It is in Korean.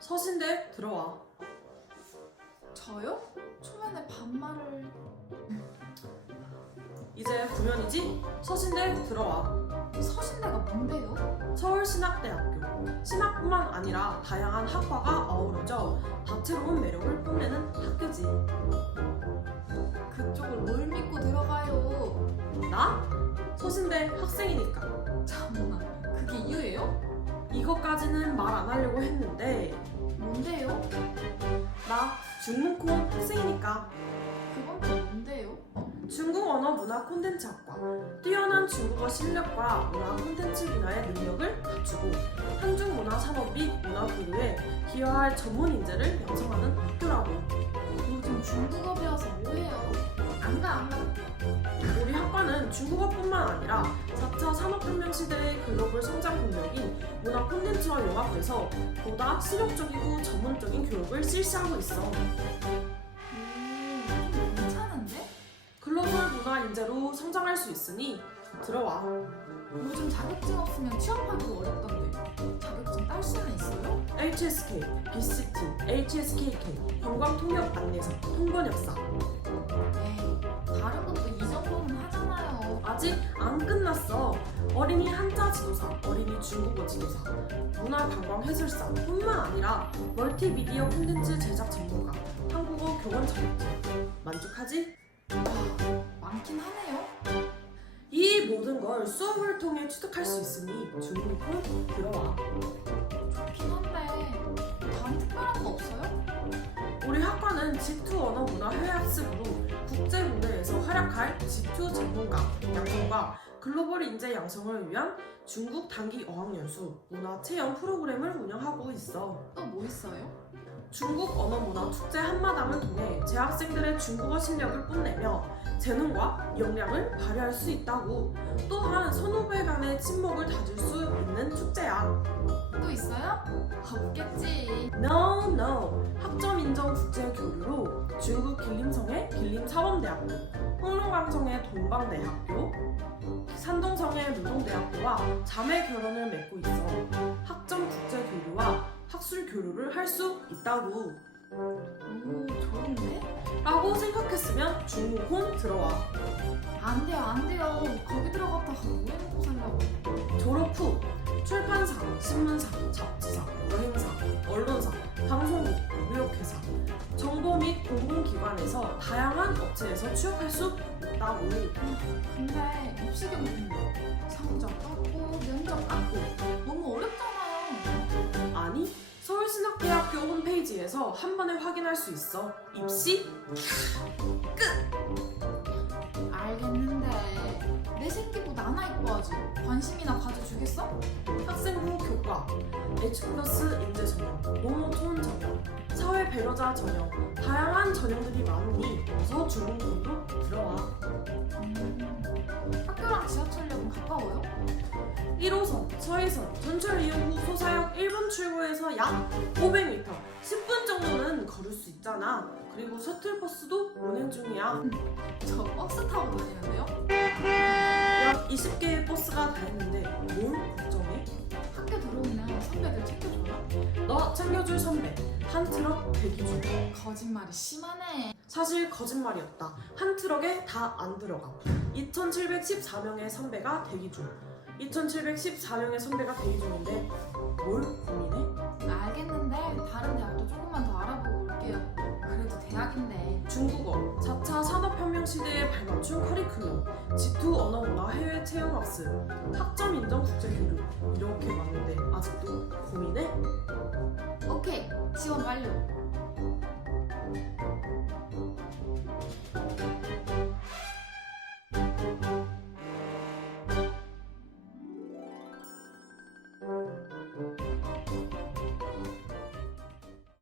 서신대 들어와. 저요? 초면에 반말을 이제 9년이지? 서신대 들어와. 서신대가 뭔데요? 서울신학대학교. 신학뿐만 아니라 다양한 학과가 어우러져 다채로운 매력을 뽐내는 학교지. 그쪽을 뭘 믿고 들어가요? 나? 서신대 학생이니까. 참나 그게 이유예요? 이것까지는 말 안 하려고 했는데 뭔데요? 나 중문콘 학생이니까. 그건 또 뭔데요? 중국 언어 문화 콘텐츠학과 뛰어난 중국어 실력과 문화 콘텐츠 분야의 능력을 갖추고 한중 문화 산업 및 문화 교류에 기여할 전문 인재를 양성하는 학교라고 요즘 중국어 배워서 뭐해요? 안가 안가 우리 학과는 중국어뿐만 아니라 4차 산업혁명 시대의 글로벌 성장 동력인 문화 콘텐츠와 융합돼서 보다 실용적이고 전문적인 교육을 실시하고 있어. 음, 괜찮은데? 글로벌 문화 인재로 성장할 수 있으니 들어와. 요즘 자격증 없으면 취업하기도 어렵던데. 자격증 딸 수는 있어요? HSK, BCT, HSKK, 관광통역 안내사, 통번역사. 에이 다른 것도 이 정도는 하잖아요. 아직 안 끝났어 어린이 한자 지도사, 어린이 중국어 지도사, 문화관광 해설사 뿐만 아니라 멀티미디어 콘텐츠 제작 전문가, 한국어 교원 자격증 만족하지? 많긴 하네요 이 모든 걸 수업을 통해 취득할 수 있으니 중국은 들어와 좋긴 한데 다른 특별한 거 없어요? 우리 학과는 G2 언어 문화 해외 학습으로 국제 무대에서 활약할 G2 전문가 양성과 글로벌 인재 양성을 위한 중국 단기 어학연수 문화 체험 프로그램을 운영하고 있어. 또 뭐 있어요? 중국 언어 문화 축제 한마당을 통해 재학생들의 중국어 실력을 뽐내며 재능과 역량을 발휘할 수 있다고. 또한 선후배 간의 친목을 다질 수 있는 축제야. 또 있어요? 없겠지 No, no. 학점 인정 국제 교류로 중국 길림성의 길림사범대학교, 홍룡강성의 동방대학교, 산동성의 노동대학교와 자매 결혼을 맺고 있어 학점 국제 학술 교류를 할 수 있다고. 오 좋은데? 라고 생각했으면 중국혼 들어와. 안 돼요 안 돼요 거기 들어갔다가 뭐 해먹고 살려고 졸업 후 출판사, 신문사, 잡지사, 여행사, 언론사, 방송국, 무역회사, 정보 및 공공기관에서 다양한 업체에서 취업할 수 있다고. 근데 입시경 공부 성적 깎고 면접 깎고 한 번에 확인할 수 있어. 입시? 알겠는데 내 새끼보다 나나 이뻐하지 관심이나 가져주겠어? 학생 후 교과, H 플러스 인재 전형, 노모톤 전형, 사회 배려자 전형, 다양한 전형들이 많으니 어서 중공군도 들어와. 음, 학교랑 지하철역은 가까워요? 1호선, 서해선, 전철 이용 후 소사역 1번 출구에서 약 500m, 10분 정도는 걸을 수 있잖아. 그리고 셔틀버스도 운행 중이야. 저 버스 타고 다니는데요? 약 20개의 버스가 다녔는데 뭘 걱정해? 학교 들어오면 선배들 챙겨줘요? 너 챙겨줄 선배, 한 트럭 대기 중. 거짓말이 심하네 사실 거짓말이었다. 한 트럭에 다 안 들어가. 2,714명의 선배가 대기 중. 2,714명의 선배가 대기 중인데 뭘 고민해? 시대에 발맞춘 커리큘럼, G2 언어 문화 해외 체험학습, 학점 인정 국제 교류 이렇게 많은데 아직도 고민해? 오케이 지원 완료